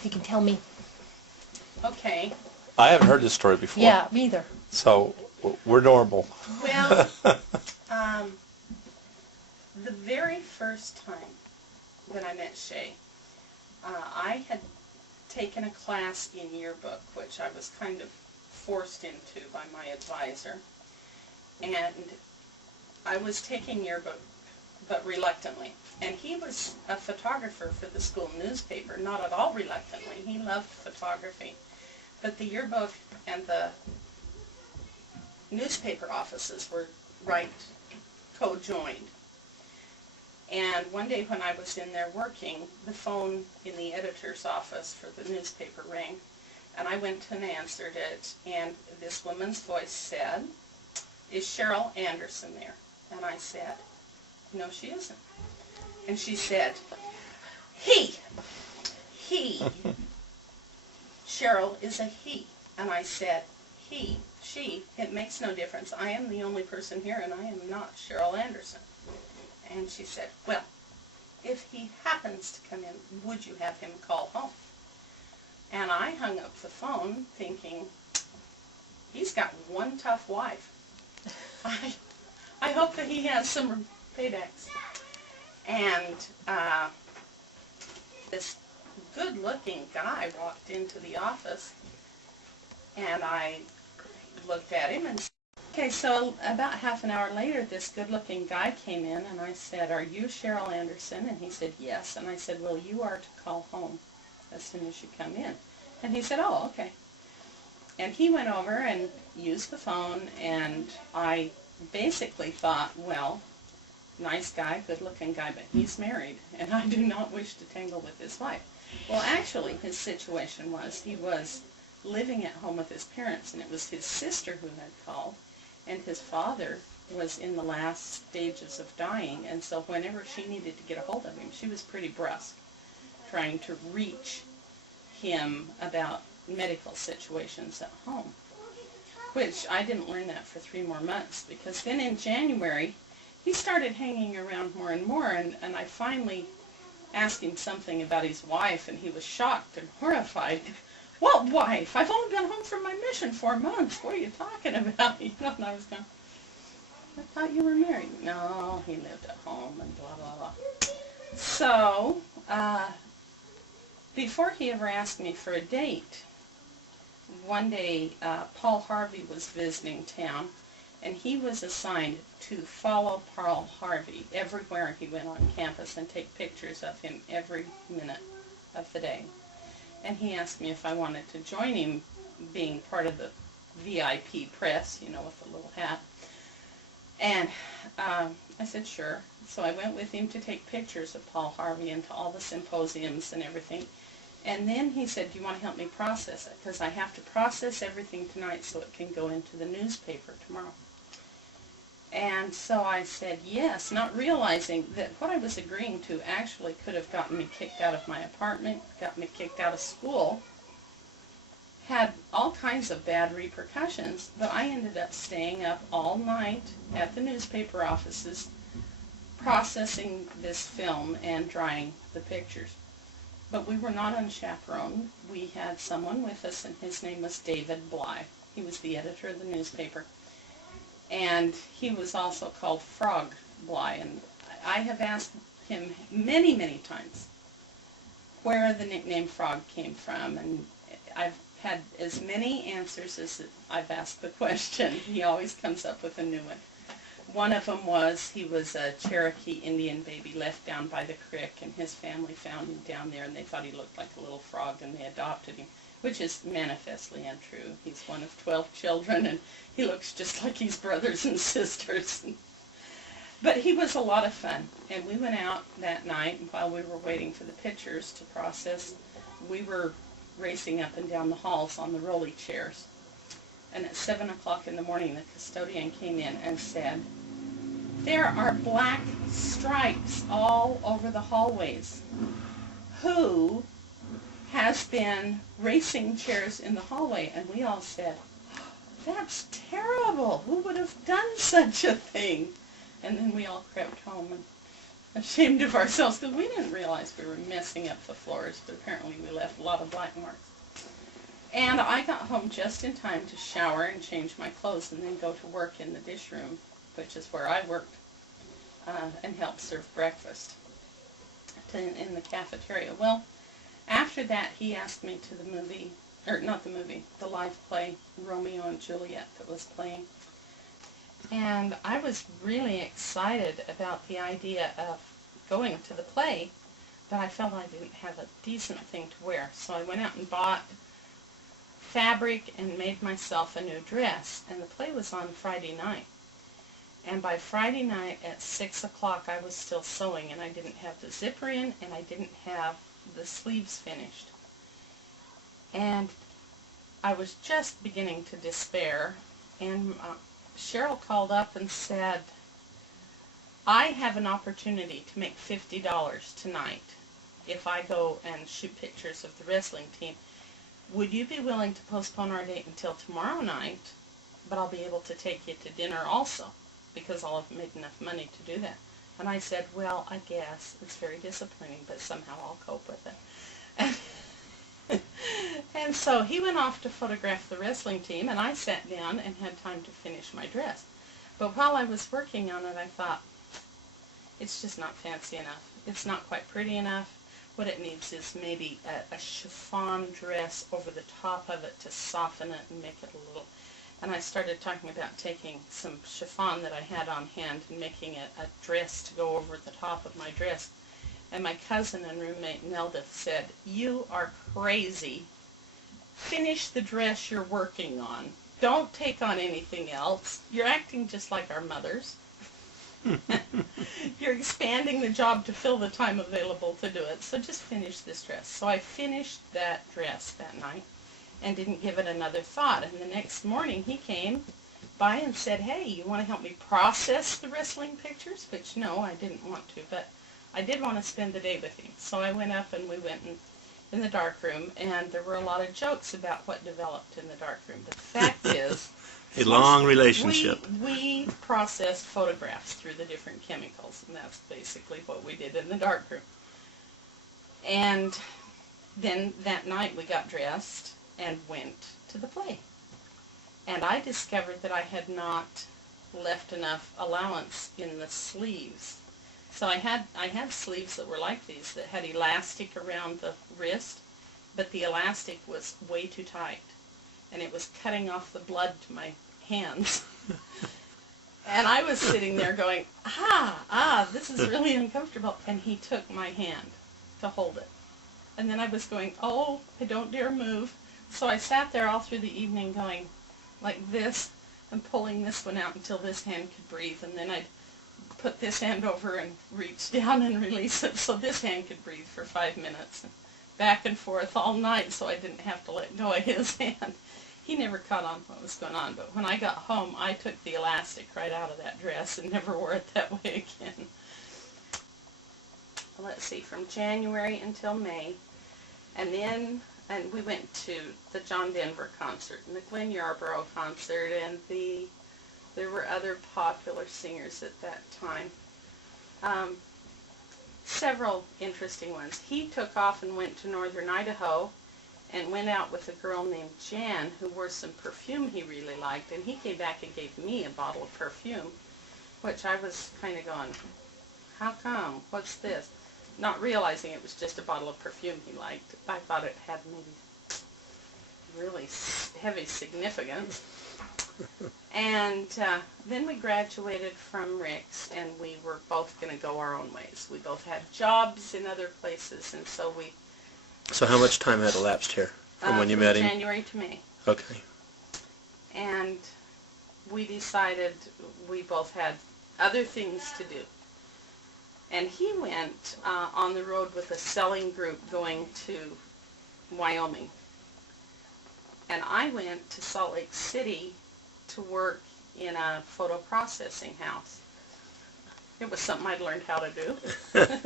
if you can tell me. Okay. I haven't heard this story before. Yeah, me either. So we're normal. Well, the very first time that I met Shay, I had taken a class in yearbook, which I was kind of forced into by my advisor. And I was taking yearbook, but reluctantly. And he was a photographer for the school newspaper, not at all reluctantly. He loved photography. But the yearbook and the newspaper offices were right co-joined. And one day when I was in there working, the phone in the editor's office for the newspaper rang, and I went and answered it, and this woman's voice said, "Is Cheryl Anderson there?" And I said, "No, she isn't." And she said, He, Cheryl is a he." And I said, "He, she, it makes no difference. I am the only person here, and I am not Cheryl Anderson." And she said, "Well, if he happens to come in, would you have him call home?" And I hung up the phone thinking, he's got one tough wife. I hope that he has some paybacks. And this good-looking guy walked into the office, and I looked at him and said, okay, so about half an hour later, this good-looking guy came in, and I said, "Are you Cheryl Anderson?" And he said, "Yes." And I said, "Well, you are to call home as soon as you come in." And he said, "Oh, okay." And he went over and used the phone, and I basically thought, well, nice guy, good-looking guy, but he's married, and I do not wish to tangle with his wife. Well, actually, his situation was he was living at home with his parents, and it was his sister who had called, and his father was in the last stages of dying, and so whenever she needed to get a hold of him, she was pretty brusque, trying to reach him about medical situations at home, which I didn't learn that for 3 more months, because then in January, he started hanging around more and more, and I finally asked him something about his wife, and he was shocked and horrified. "What wife? I've only been home from my mission 4 months. What are you talking about?" You know, and I was going, "I thought you were married." "No, he lived at home," and blah, blah, blah. So, before he ever asked me for a date, one day Paul Harvey was visiting town, and he was assigned to follow Paul Harvey everywhere he went on campus and take pictures of him every minute of the day. And he asked me if I wanted to join him, being part of the VIP press, you know, with the little hat. And I said, sure. So I went with him to take pictures of Paul Harvey and to all the symposiums and everything. And then he said, "Do you want to help me process it? Because I have to process everything tonight so it can go into the newspaper tomorrow." And so I said yes, not realizing that what I was agreeing to actually could have gotten me kicked out of my apartment, got me kicked out of school, had all kinds of bad repercussions, but I ended up staying up all night at the newspaper offices processing this film and drying the pictures. But we were not unchaperoned. We had someone with us, and his name was David Bly. He was the editor of the newspaper. And he was also called Frog Bly. And I have asked him many, many times where the nickname Frog came from. And I've had as many answers as I've asked the question. He always comes up with a new one. One of them was he was a Cherokee Indian baby left down by the creek, and his family found him down there, and they thought he looked like a little frog, and they adopted him, which is manifestly untrue. He's one of 12 children, and he looks just like his brothers and sisters. But he was a lot of fun, and we went out that night, and while we were waiting for the pictures to process, we were racing up and down the halls on the rolly chairs. And at 7 o'clock in the morning, the custodian came in and said, "There are black stripes all over the hallways. Who has been racing chairs in the hallway?" And we all said, "That's terrible. Who would have done such a thing?" And then we all crept home and ashamed of ourselves because we didn't realize we were messing up the floors, but apparently we left a lot of black marks. And I got home just in time to shower and change my clothes and then go to work in the dish room, which is where I worked, and helped serve breakfast in the cafeteria. Well, after that, he asked me to the movie, or not the movie, the live play, Romeo and Juliet, that was playing. And I was really excited about the idea of going to the play, but I felt I didn't have a decent thing to wear. So I went out and bought fabric and made myself a new dress. And the play was on Friday night. And by Friday night at 6 o'clock I was still sewing, and I didn't have the zipper in, and I didn't have the sleeves finished. And I was just beginning to despair, and Cheryl called up and said, I have an opportunity to make $50 tonight if I go and shoot pictures of the wrestling team. Would you be willing to postpone our date until tomorrow night, but I'll be able to take you to dinner also, because I'll have made enough money to do that. And I said, well, I guess. It's very disappointing, but somehow I'll cope with it. And so he went off to photograph the wrestling team, and I sat down and had time to finish my dress. But while I was working on it, I thought, it's just not fancy enough. It's not quite pretty enough. What it needs is maybe a chiffon dress over the top of it to soften it and make it a little. And I started talking about taking some chiffon that I had on hand and making it a dress to go over the top of my dress. And my cousin and roommate Nelda said, you are crazy. Finish the dress you're working on. Don't take on anything else. You're acting just like our mothers. You're expanding the job to fill the time available to do it. So just finish this dress. So I finished that dress that night and didn't give it another thought. And the next morning he came by and said, hey, you want to help me process the wrestling pictures? Which, no, I didn't want to, but I did want to spend the day with him. So I went up and we went in the dark room, and there were a lot of jokes about what developed in the dark room. But the fact is, a long relationship. We processed photographs through the different chemicals, and that's basically what we did in the dark room. And then that night we got dressed and went to the play. And I discovered that I had not left enough allowance in the sleeves. So I had sleeves that were like these, that had elastic around the wrist, but the elastic was way too tight, and it was cutting off the blood to my hands. And I was sitting there going, this is really uncomfortable. And he took my hand to hold it. And then I was going, oh, I don't dare move. So I sat there all through the evening going like this and pulling this one out until this hand could breathe, and then I'd put this hand over and reach down and release it so this hand could breathe for 5 minutes. And back and forth all night so I didn't have to let go of his hand. He never caught on what was going on, but when I got home I took the elastic right out of that dress and never wore it that way again. Let's see, from January until May, and then we went to the John Denver concert and the Glenn Yarborough concert, and there were other popular singers at that time. Several interesting ones. He took off and went to northern Idaho and went out with a girl named Jan who wore some perfume he really liked, and he came back and gave me a bottle of perfume, which I was kind of going, how come? What's this? Not realizing it was just a bottle of perfume he liked. I thought it had maybe really heavy significance. And then we graduated from Rick's, and we were both going to go our own ways. We both had jobs in other places, and so we... So how much time had elapsed here from when you met him? January to May. Okay. And we decided we both had other things to do. And he went on the road with a selling group going to Wyoming. And I went to Salt Lake City to work in a photo processing house. It was something I'd learned how to do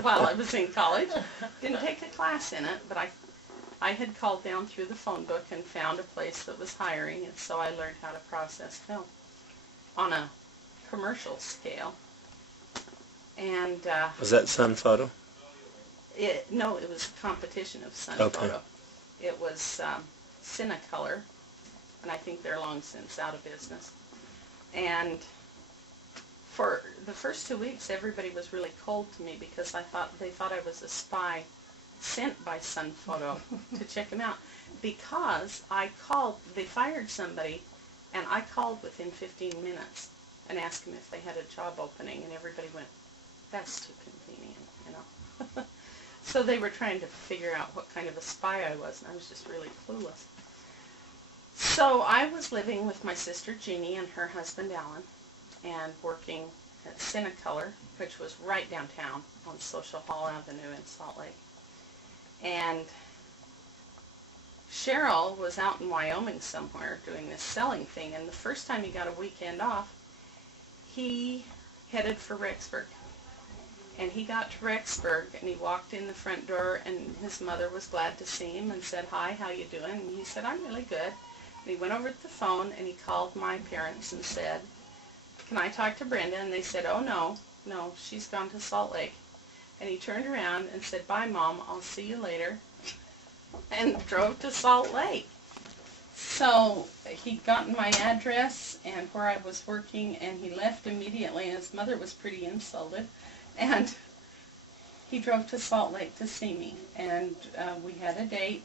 while I was in college. Didn't take a class in it, but I had called down through the phone book and found a place that was hiring, and so I learned how to process film on a commercial scale. And Was that sun photo? no, it was a competition of sun Okay. photo. It was Cinecolor, and I think they're long since out of business. And for the first 2 weeks, everybody was really cold to me because they thought I was a spy sent by Sun Photo to check them out. Because I called, they fired somebody, and I called within 15 minutes and asked them if they had a job opening, and everybody went, "That's too convenient," you know. So they were trying to figure out what kind of a spy I was, and I was just really clueless. So I was living with my sister Jeannie and her husband Alan, and working at Cinecolor, which was right downtown on Social Hall Avenue in Salt Lake. And Cheryl was out in Wyoming somewhere doing this selling thing, and the first time he got a weekend off, he headed for Rexburg. And he got to Rexburg, and he walked in the front door, and his mother was glad to see him and said, "Hi, how you doing?" And he said, "I'm really good." And he went over to the phone, and he called my parents and said, "Can I talk to Brenda?" And they said, "Oh, no, she's gone to Salt Lake." And he turned around and said, "Bye, Mom, I'll see you later," and drove to Salt Lake. So he'd gotten my address and where I was working, and he left immediately, and his mother was pretty insulted. And he drove to Salt Lake to see me, and we had a date.